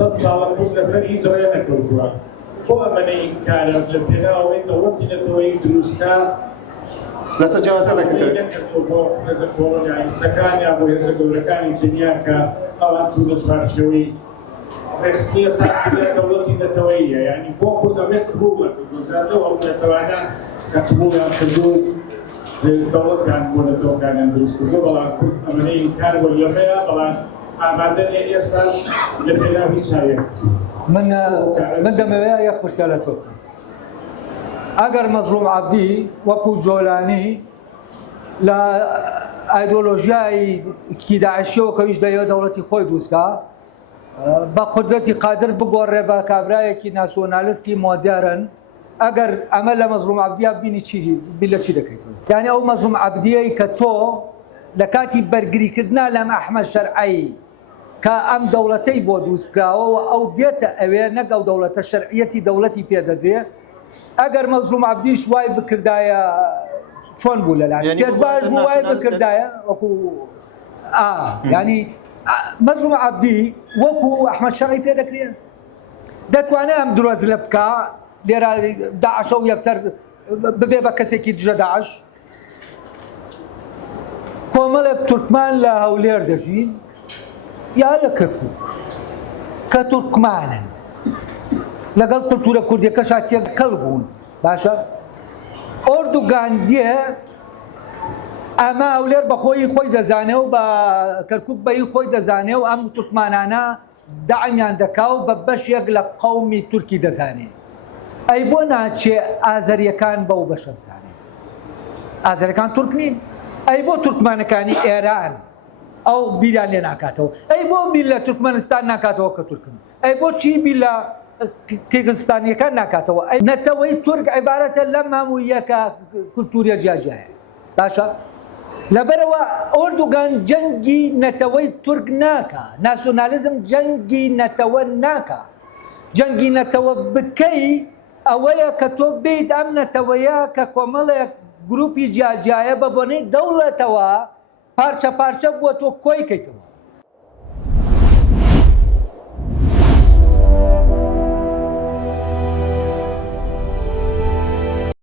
صد صار كل سنة جرينا كلها هو من إنكار الجبهة أو إنه وطن توي دروسها لسه جاهز لك هذا فورا يعني سكان يا أبو هذا دولكان الدنيا كا أو أنتم تفرشوي رئيسية ساكنة دولتنا توية يعني بوكو دمت بولا كوزادا أو نتوانا كتبونا كذوب الدولة كان بولا تو كان ندرس كذوب بلان أمني إنكار واليوميا بلان أمادن يساش لبلا بيشاية من دمويا يكبر سالته اگر مظلوم عبدي وكو جولاني لا ايديولوژیای کی داعشی و کویش دایو دولتی خوی دوسکا با قدرتی قادر بگوره با کابرایکی ناسیونالیستی مدرن اگر عمل مظلوم عبدی بینی چی بلا چی دکیتو یعنی او مظلوم عبدی کتو لکاتی برگری کردنا لم احمد شرعی كأم دولتي بودوس كراو أو ديت أوي نق أو دولة الشرعية دولتي بيددري أجر مظلوم عبدي شوي بكردايا شلون بقول يعني كرباج شوي بكردايا وكو يعني مظلوم عبدي وكو أحمد شرعي بيددري دتو أنا أم دروز لبكا ليرا داعش أو يكسر ببيبا كسيكي دجا داعش كومالك تركمان لا هولير دجين يا لكركوك كتركمانا لقال كلتورة كردية كشاتية كلبون باشا أردوغان ديه أما أولير بخوي خوي دزانه وبكركوك بي خوي دزانه وأم تركمانانا دعم عندكاو ببش يقلق قومي تركي دزانه أي بونا شيء آزريا كان بو بشمسانه آزريا كان تركنين أي بو تركمان كاني إيران أو بيلا لناكاتو أي بو بيلا تركمانستان ناكاتو كتركم أي بو شي بيلا كيرغستان كان ناكاتو نتوي ترك عبارة لما وياك كولتوريا جاجاية باشا لبروا أردوغان جنگي نتوي ترك ناكا ناسيوناليزم جنگي نتوي ناكا جنگي نتوي بكي أويا كتو بيت أم نتويا ككوماليا جروبي جاجاية ببوني دولة توا پارچە بۆ تۆ کۆی کەیتەوە